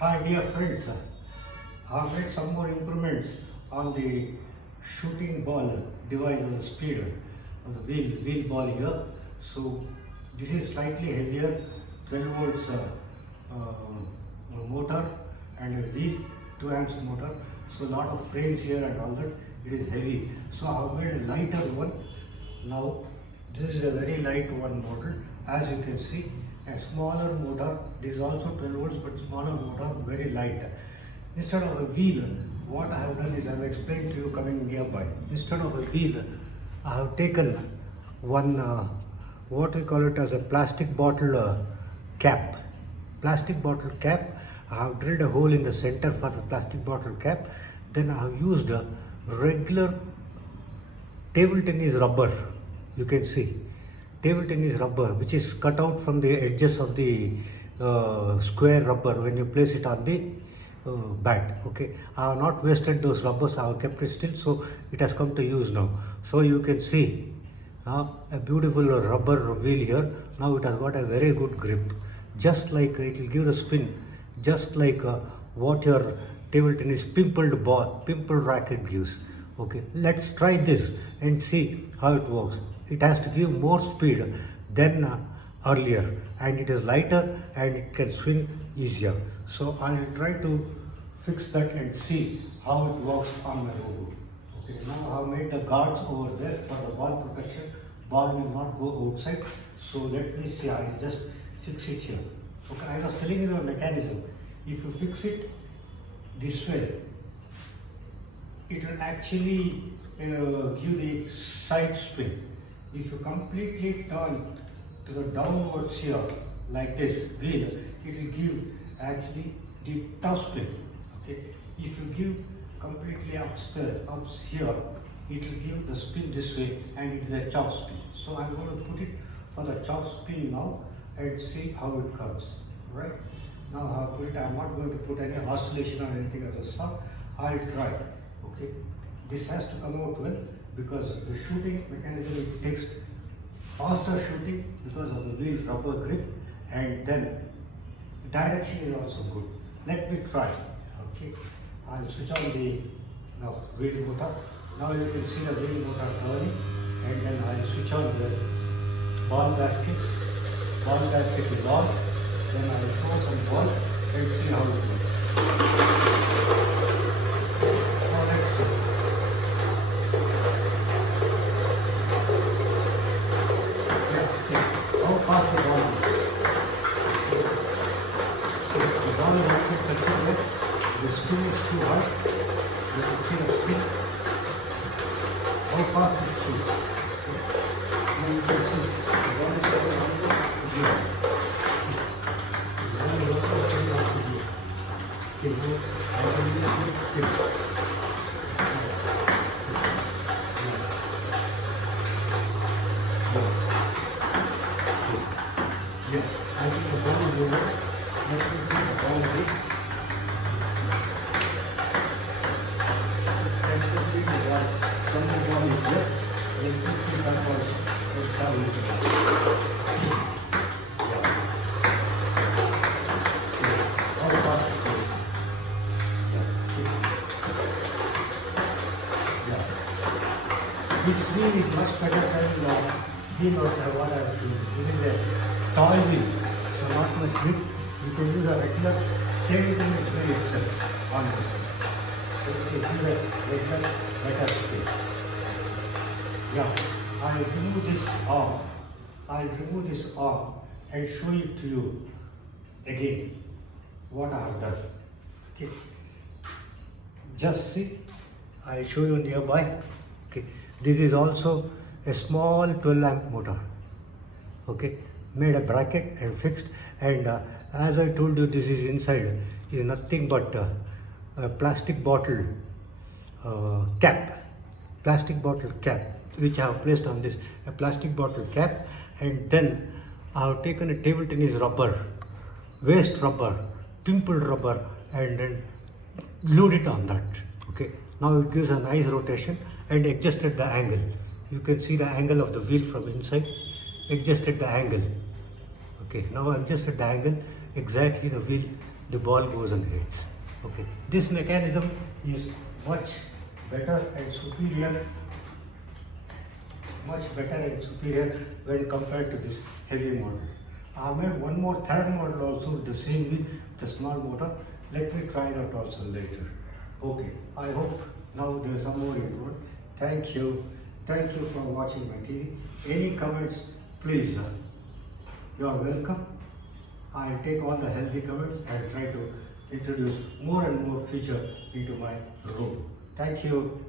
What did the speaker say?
Hi dear friends, I have made some more improvements on the shooting ball device on the speed on the wheel ball here. So this is slightly heavier, 12 volts motor and a wheel, 2 amps motor. So a lot of frames here and all that. It is heavy. So I have made a lighter one. Now this is a very light one model. As you can see, a smaller motor. This is also 12 volts but smaller motor, very light. Instead of a wheel, what I have done is I have explained to you coming nearby. Instead of a wheel, I have taken one what we call it as a plastic bottle cap. Plastic bottle cap. I have drilled a hole in the center for the plastic bottle cap. Then I have used a regular table tennis rubber. You can see table tennis rubber, which is cut out from the edges of the square rubber when you place it on the bat. Okay, I have not wasted those rubbers. I have kept it still, so it has come to use now. So you can see a beautiful rubber wheel here. Now it has got a very good grip, just like it will give a spin, just like what your table tennis pimple racket gives. Okay, let's try this and see how it works. It has to give more speed than earlier, and it is lighter and it can swing easier. So I will try to fix that and see how it works on my robot. Okay, now I have made the guards over there for the ball protection. Ball will not go outside. So let me see, I will just fix it here. Okay, I was telling you the mechanism. If you fix it this way, it will actually give the side spin. If you completely turn to the downwards here like this wheel, it will give actually the top spin. Okay, if you give completely up here, it will give the spin this way, and it is a chop spin. So I'm going to put it for the chop spin now and see how it comes. Right now I have put it. I'm not going to put any oscillation or anything of the sort. I'll try. Okay, this has to come out well, because the shooting mechanism, it takes faster shooting because of the wheel rubber grip, and then direction is also good. Let me try. Okay, I'll switch on the wheel motor. Now you can see the wheel motor turning, and then I'll switch on the ball basket. Ball basket is on. Then I will throw some ball and see how it works. Now let's see. See how fast the ball is. See, the ball is actually touching it. The spin is too hard. You can see the spin. How fast it shoots. Now you can see the ball is going on the gear. Yes, I think the ball is over. Let me see the ball again. Some of the ball is left. Let me see that ball. Let's have a look at it. How fast it goes. This wheel is much better than the wheel what I have used. This is a toy wheel, so not much grip. You can use a regular table tennis wheel itself on this. So it is a regular better space. Yeah, I remove this arm. I remove this arm and show it to you again what I have done. Okay, just see. I show you nearby. Okay, this is also a small 12 amp motor. Okay, made a bracket and fixed, and as I told you, this is inside is nothing but a plastic bottle cap, which I have placed on this, a plastic bottle cap, and then I have taken a table tennis rubber, waste rubber, pimple rubber, and then glued it on that. Okay, now it gives a nice rotation and adjusted the angle. You can see the angle of the wheel from inside. Adjusted the angle. Okay, now I adjusted the angle. Exactly the wheel the ball goes and hits. Okay, this mechanism is much better and superior, when compared to this heavy model. I have made one more third model also the same with the small motor. Let me try it out also later. Okay, I hope now there is some more improvement. Thank you. Thank you for watching my TV. Any comments, please, you are welcome. I'll take all the healthy comments and try to introduce more and more feature into my room. Thank you.